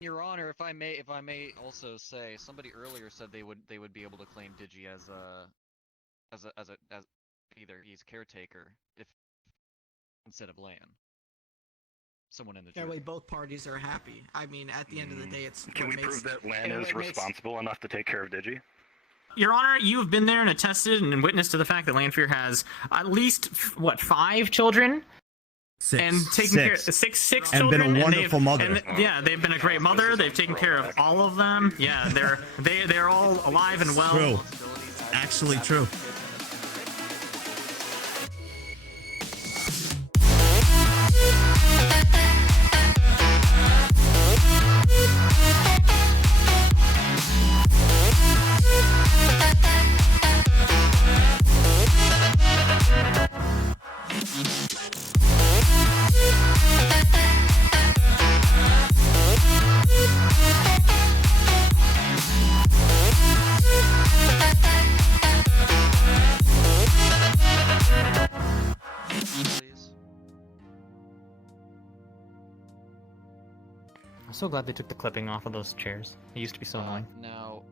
Your Honor, if I may also say, somebody earlier said they would be able to claim Digi as either he's caretaker if instead of Lan. Someone in the jury. That way both parties are happy. I mean, at the end of the day, it's. Can we prove that Lan is responsible enough to take care of Digi? Your Honor, you have been there and attested and witnessed to the fact that Lanfear has at least, what, 5 children? Six. And taken care of six and children. And been a wonderful mother. And, yeah, they've been a great mother. They've taken care of all of them. Yeah, they're all alive and well. True. Actually true. I'm so glad they took the clipping off of those chairs. It used to be so annoying. Now,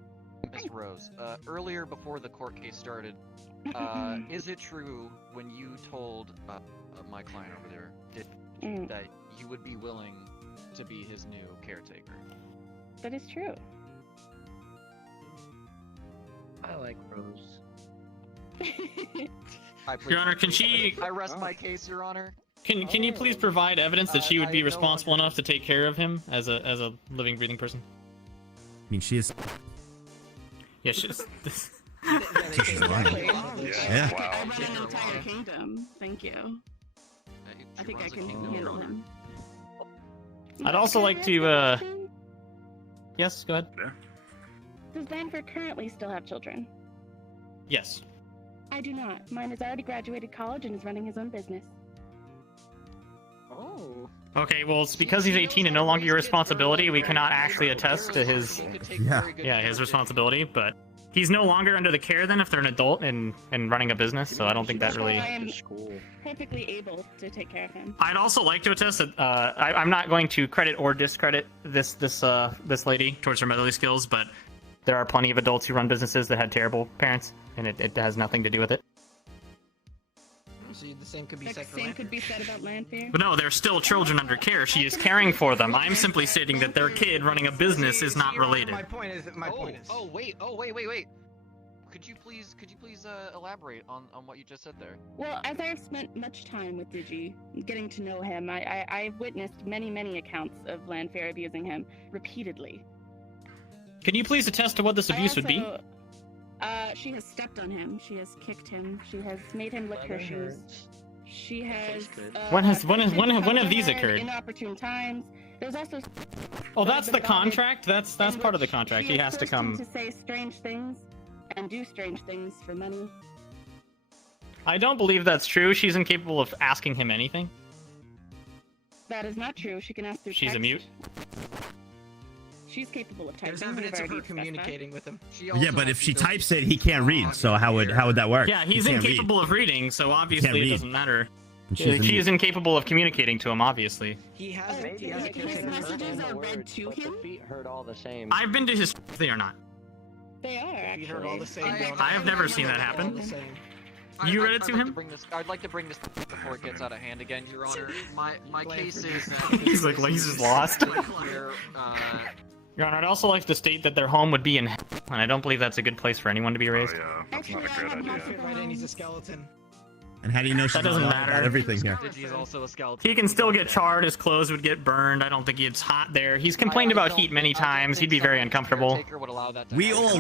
Miss Rose, earlier before the court case started, is it true when you told my client over there that you would be willing to be his new caretaker? That is true. I like Rose. Your Honor, can she... I rest my case, Your Honor. Can you please provide evidence that she would be responsible enough to take care of him as a living, breathing person? I mean, she is. Yeah, she's. She's lying. Yeah. Wow. I run an entire kingdom. Thank you. I think I can handle him. I'd also like to. Yes, go ahead. Yeah. Does Lanfear currently still have children? Yes. I do not. Mine has already graduated college and is running his own business. Oh. Okay, well, it's because he's 18 and no longer your responsibility, we cannot actually attest to his his responsibility, but he's no longer under the care then if they're an adult and running a business, so I don't think that really... I am perfectly able to take care of him. I'd also like to attest that I'm not going to credit or discredit this lady towards her motherly skills, but there are plenty of adults who run businesses that had terrible parents, and it has nothing to do with it. So the same could be The said for same Lanfear. could be said about Lanfear. But no, they're still children under care. She is caring for them. I'm simply stating that their kid running a business is not related. My point is. Oh wait. Could you please elaborate on what you just said there? Well, as I've spent much time with Digi, getting to know him, I've witnessed many accounts of Lanfear abusing him repeatedly. Can you please attest to what this abuse would be? She has stepped on him. She has kicked him. She has made him lick her shoes. She has. When have these occurred? Inopportune times. There's also. Oh, that's the contract. That's part of the contract. He has to come. To say strange things and do strange things for money. I don't believe that's true. She's incapable of asking him anything. That is not true. She can ask through She's text. a mute. She's capable of typing. There's evidence of her communicating with him. Yeah, but if she types it, he can't read. So how would that work? Yeah, he's incapable of reading, so obviously it doesn't matter. She is incapable of communicating to him, obviously. He has. His messages are read to him. The feet hurt all the same. I've been to his. They are not. They are actually. He heard all the same. I have never seen that happen. You read it to him? I'd like to bring this before it gets out of hand again, Your Honor. My case is that He's like, he's just lost. Your Honor, I'd also like to state that their home would be in hell, and I don't believe that's a good place for anyone to be raised. Oh, yeah. That's not a good idea. Right in, he's a skeleton. And how do you know she doesn't knows matter? about everything here? He's also a skeleton. He can still get charred, his clothes would get burned, I don't think it's hot there. He's complained about heat many times, he'd be very uncomfortable. We all...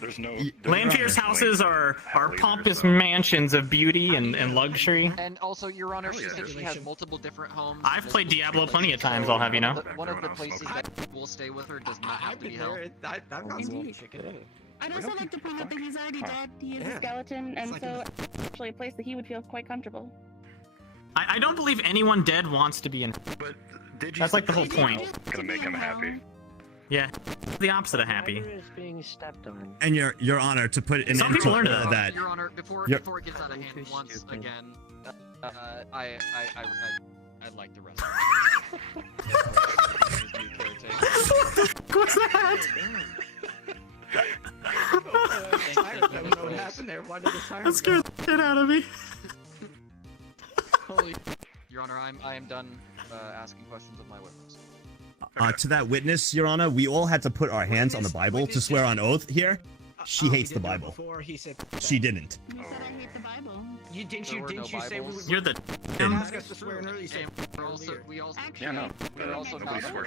There's no... Lanfear's houses are pompous mansions of beauty and luxury. And also, Your Honor, she said she has multiple different homes. I've played Diablo plenty of times, I'll have you know. One of the places that will stay with her does not have to be held. I've got some chicken. I'd also like to point out that he's already dead. He is a skeleton, and so actually a place that he would feel quite comfortable. I don't believe anyone dead wants to be in. But that's like the whole point. Gonna make him happy. Yeah, the opposite of happy. Is being stepped on. And your Honor, to put an end to that. Your Honor, before it gets out of hand once again, I'd like the rest of What's that? I don't know what happened there. Why did the siren That scared the shit out of me. Holy. Your Honor, I am done asking questions of my witness. To that witness, Your Honor, we all had to put our hands on the Bible to swear on oath here. She hates the Bible. Before he said She didn't. You said I hate the Bible. You didn't There you were didn't no you say we Bibles. would You're the. ask us to swear in early? You said We also Actually, Yeah, no. we're also Nobody not. swear.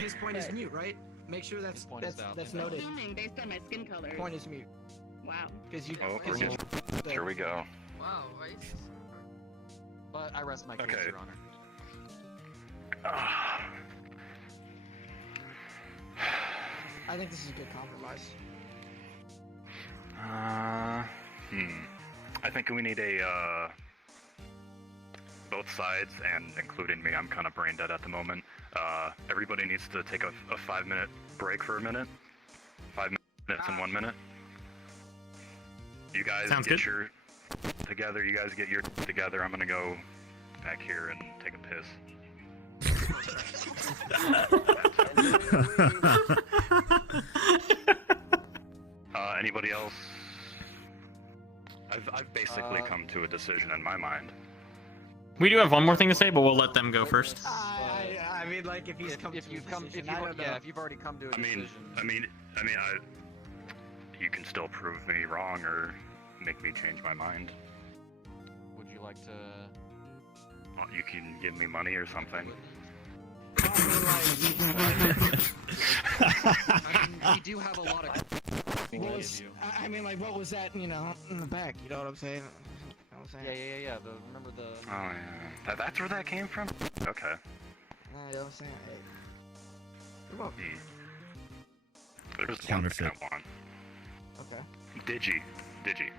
His point is mute, right? Make sure His point is out. that's I'm noted. assuming based on my skin color. Point is mute Wow. because you. Oh, Cause you here we go. Wow, right? But I rest my case, Okay. Your Honor. I think this is a good compromise. I think we need a both sides, and including me. I'm kind of brain dead at the moment. Everybody needs to take a 5-minute break for a minute. 5 minutes and 1 minute. You guys Sounds get good. your together. You guys get your together. I'm gonna go back here and take a piss. Anybody else? I've basically come to a decision in my mind. We do have one more thing to say, but we'll let them go first. I mean, like if he's come If to you've a come, decision, if I you've don't know. yeah, if you've already come to a decision. You can still prove me wrong or make me change my mind. Would you like to? Well, you can give me money or something. We do have a lot of. What was, I mean, like, what was that, you know, in the back? You know what I'm saying? Yeah. Remember the. Oh yeah, that's where that came from. Okay. You know what I'm saying? Hey. Come on. There's one thing Counterfeit. I want. Okay. Digi.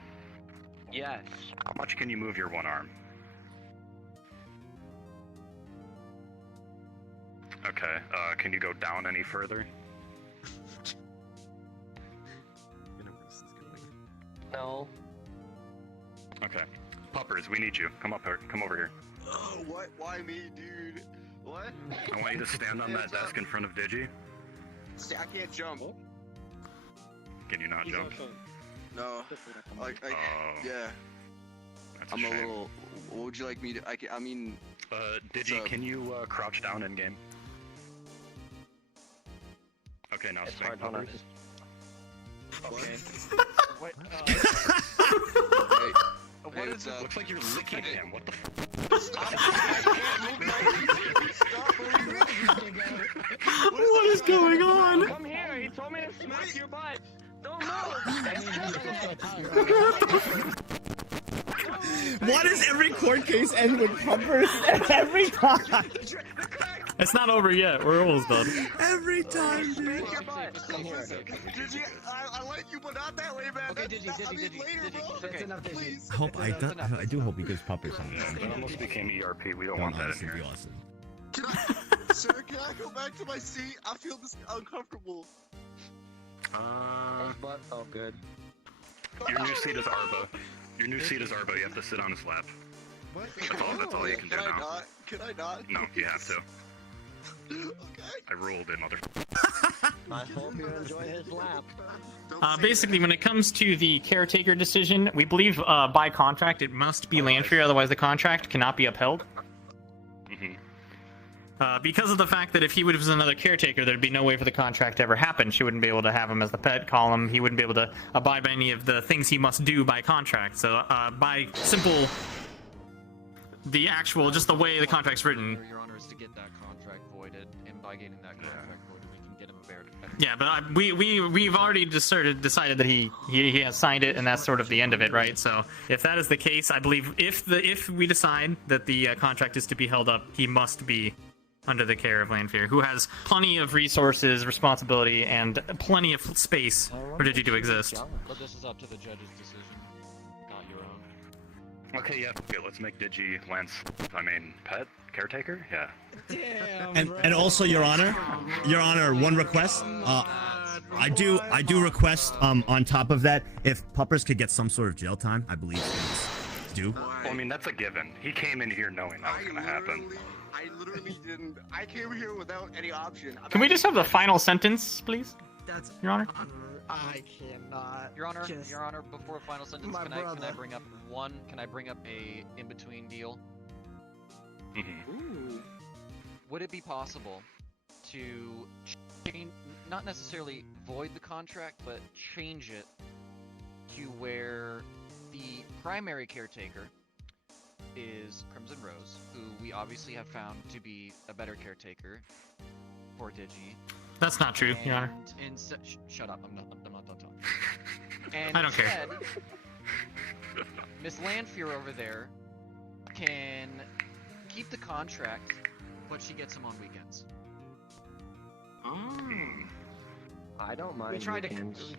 Yes. How much can you move your one arm? Okay. Can you go down any further? No. Okay. Puppers, we need you. Come up here. Come over here. Oh, what? Why me, dude? What? I want you to stand on that desk in front of Digi. See, I can't jump. Can you not jump? No. Oh, Yeah. that's I'm a shame. little. What would you like me to? I mean. Digi, up? can you crouch down in game? Okay, now It's spank hard on puppers. What? Hey, What is what's Looks like you're licking him. What the? What is going on? Come here. He told me to smack your butt. Don't move. Why does every court case end with pumpers? Every time. It's not over yet. We're almost done. Every time, dude. Spank your butt. Come here. Digi, I let you, but not that way, man. Okay, That's Digi, not- I mean, Digi, later, Digi, bro. that's enough, Digi. Please. I do hope he gives puppers something. That almost became ERP. We don't That want would that in honestly here. be awesome. Can sir, can I go back to my seat? I feel this uncomfortable. His butt felt good. Your new seat is Arba. Your new seat is Arba. You have to sit on his lap. What? That's all you can do Can I now. not? Can I not? No, you have to. Okay. I ruled it, mother. I hope you enjoy his lap. Don't say Basically, when it comes to the caretaker decision, we believe by contract it must be Lanfear, otherwise the contract cannot be upheld. Mhm. Because of the fact that if he was another caretaker, there'd be no way for the contract to ever happen. She wouldn't be able to have him as the pet, call him. He wouldn't be able to abide by any of the things he must do by contract. So by simple, just the way the contract's written. Your Honor is to get that contract voided, and by getting that contract voided, we can get him a better. Yeah, but we've already decided that he has signed it, and that's sort of the end of it, right? So if that is the case, I believe if we decide that the contract is to be held up, he must be under the care of Lanfear, who has plenty of resources, responsibility, and plenty of space for Digi to exist. But this is up to the judge's decision, not your own. Okay, yeah. Okay, let's make Digi pet caretaker. Yeah. Damn, And also, Your Honor, one request. I do request. On top of that, if puppers could get some sort of jail time, I believe it's due. Well, I mean that's a given. He came in here knowing that was gonna happen. I literally didn't. I came here without any option. Can we just have the final sentence, please? That's Your Honor? I cannot. Your Honor, just- Your Honor, before final sentence, My can I brother. bring up Can I bring up a in-between deal? Ooh. Would it be possible to change, not necessarily void the contract, but change it to where the primary caretaker is Crimson Rose, who we obviously have found to be a better caretaker for Digi. That's not true, Your Honor. And shut up! I'm not done talking. And I don't care. instead, Miss Lanfear over there can keep the contract, but she gets him on weekends. I don't mind. We tried to. weekends.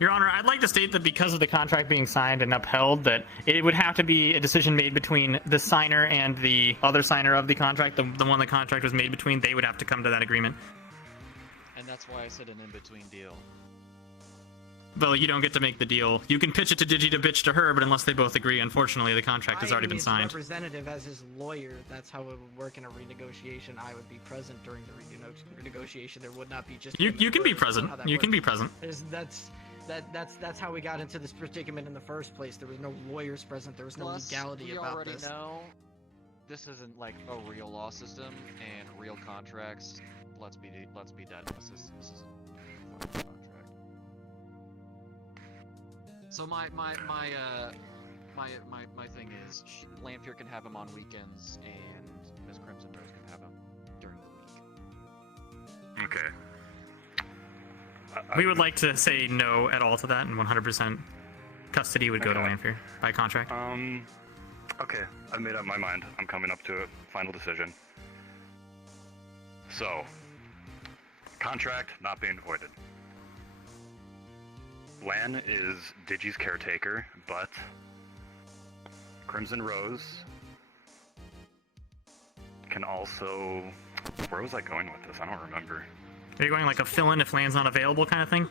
Your Honor, I'd like to state that because of the contract being signed and upheld, that it would have to be a decision made between the signer and the other signer of the contract, the one the contract was made between. They would have to come to that agreement. And that's why I said an in-between deal. Well, you don't get to make the deal. You can pitch it to Digi to bitch to her, but unless they both agree, unfortunately, the contract has already been signed. Representative as his lawyer, that's how it would work in a renegotiation. I would be present during the renegotiation. There would not be just. You can be present. You can be present. That's how we got into this predicament in the first place. There was no lawyers present. There was no legality about this. We already know this isn't like a real law system and real contracts. Let's be dead. This is a fucking contract. So my thing is, Lanfear can have him on weekends, and Miss Crimson Rose can have him during the week. Okay. We would like to say no at all to that, and 100% custody would go to Okay. Lanfear by contract. Okay, I've made up my mind. I'm coming up to a final decision. So, contract not being voided. Lan is Digi's caretaker, but Crimson Rose can also... Where was I going with this? I don't remember. Are you going like a fill-in if land's not available kind of thing?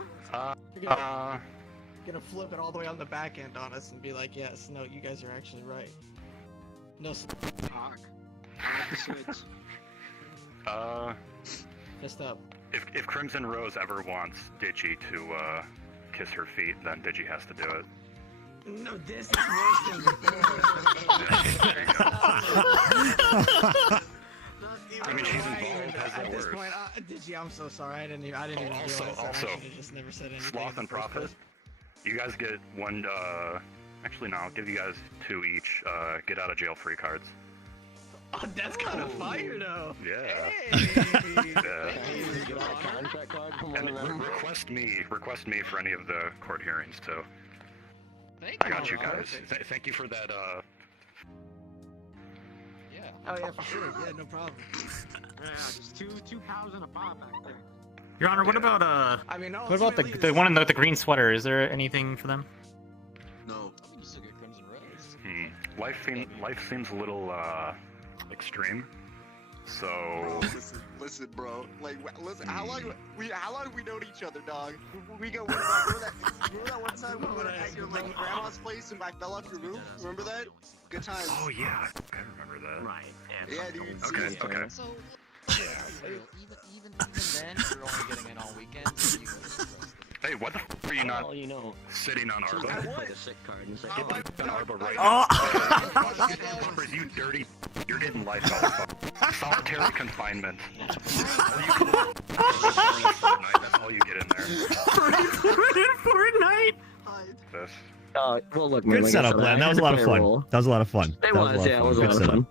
You're gonna flip it all the way on the back end on us and be like, yes, no, you guys are actually right. No. Fuck. I like the switch. Pissed up. If Crimson Rose ever wants Digi to kiss her feet, then Digi has to do it. No, this is worse than I mean, she's involved. How's that at this worse? point, Digi, I'm so sorry. I didn't even realize that. I should've just never said anything. Sloth and Prophet, you guys get one, actually no, I'll give you guys 2 each, get out of jail free cards. Oh, that's kind of fire, though. Yeah. Hey. Get out a contract card from one And of them. request me for any of the court hearings too. Thank I you. got you guys. Thank you for that, Yeah. Oh yeah, for sure. Yeah, no problem. Yeah, just two cows and a pop back there. Your Honor, what about I mean, what about the one in the green sweater? Is there anything for them? No. I think you still get Crimson Rose. life seems a little, extreme. So... Bro, listen, bro. Like, listen. How long have we known each other, dog? We go. Remember that one time we went at your like grandma's place and I fell off your roof? Remember that? Good times. Oh yeah, I remember that. Right. Yeah, dude. Okay, okay. So, even then, you're only getting in on weekends. So you go to the rest of the Hey, what the f are you not Well, you know, sitting on she's Arba? gonna play the sick card and say, Get the f on Arba right Oh! now. Puppers, you dirty... You're getting life out. Solitary confinement. That's all you get in there. Fortnite! This. well, look, man, Good like I setup, said, I Len. That had was a to lot of play a fun. role. That was a lot of fun. It was, yeah, it was a Good lot of setup. fun.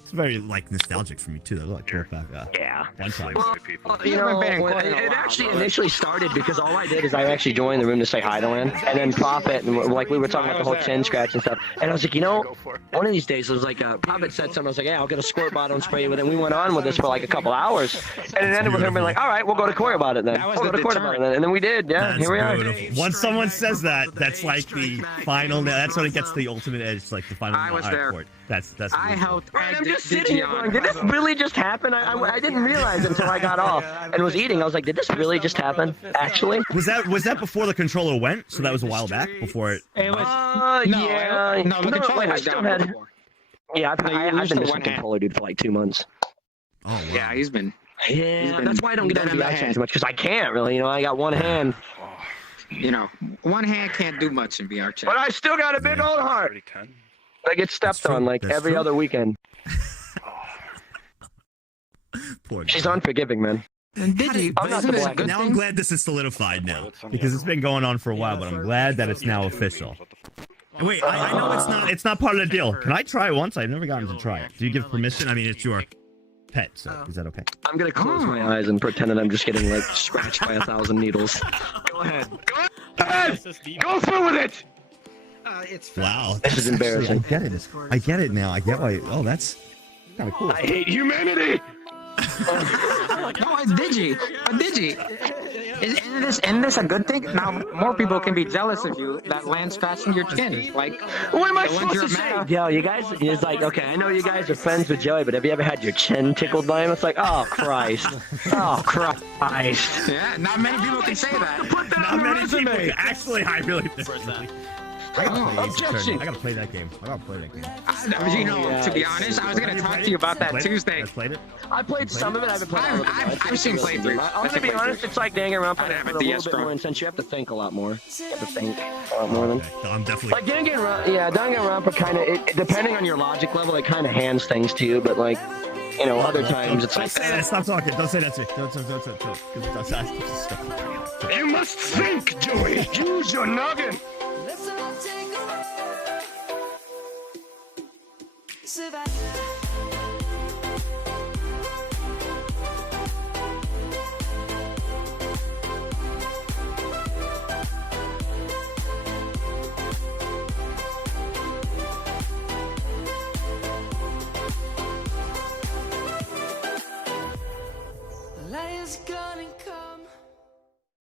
It's very like nostalgic for me too. That was like throwback. Yeah. One time. Well, People. you know, it actually initially started because all I did is I actually joined the room to say hi to Lan, and then Prophet, and like we were talking about the whole chin scratch and stuff, and I was like, you know, one of these days it was like Prophet said something, I was like, yeah, I'll get a squirt bottle and spray with it, and we went on with this for like a couple hours, and it ended with him being like, all right, we'll go to court about it then. We'll go to court about it then, and then we did, yeah, That's here we are. beautiful. Once someone says that, that's like the final. That's when it gets the ultimate edge. It's like the final. I was alright, there. court. That's. I helped. Right, I'm just sitting here going, did this really just happen? I didn't realize until I got off and was eating. I was like, did this really just happen? Actually? Was that before the controller went? So that was a while back before it. It was. Yeah. No, the controller wait, I was still down had. before. Yeah, I've been the a one hand. controller dude for like 2 months. Oh, wow. Yeah, he's been. Yeah, been- that's why I don't get done into in the VRChat hand. as much because I can't really. You know, I got one hand, You know, one hand can't do much in VRChat. but I still got a big old heart. 30-10. I get stepped true. on like That's every true. other weekend. Poor She's guy. unforgiving, man. Did you? I'm not Isn't the this a black good Now thing? I'm glad this is solidified now because it's been going on for a while, but I'm glad that it's now official. Wait, I know it's not part of the deal. Can I try it once? I've never gotten to try it. Do you give permission? I mean, it's your pet, so is that okay? I'm gonna close my eyes and pretend that I'm just getting like scratched by 1,000 needles. Go ahead. Go ahead. Go through with it. It's Wow, This is actually- embarrassing. I get it. I get it now. I get why. Oh, that's kind of cool. I hate humanity. No, Digi. Isn't this a good thing? Now more people can be jealous of you that land scratching your chin. Like, What am I the ones supposed you're to say? mad- Yo, you guys, it's like, okay, I know you guys are friends with Joey, but have you ever had your chin tickled by him? It's like, oh, Christ. Oh, Christ. Yeah, not many people can say that. Not many people can- actually, I really. I gotta play Ace objection. Attorney. I gotta play that game. I gotta play that game. You know, to be honest, I was gonna talk to you about that Played it? Tuesday. Has played it? I played some of it. I haven't played all of it. I've seen playthroughs. I'm gonna be honest. It's like Danganronpa, but have a a little DS bit Pro. more intense. You have to think a lot more. You have to think a lot more than. Okay, so I'm definitely. Like Danganronpa kind of, depending on your logic level, it kind of hands things to you. But like, you know, other times it's Don't like. say that. Stop talking. Don't say that. Don't. You must think, Joey. Use your noggin. Survive.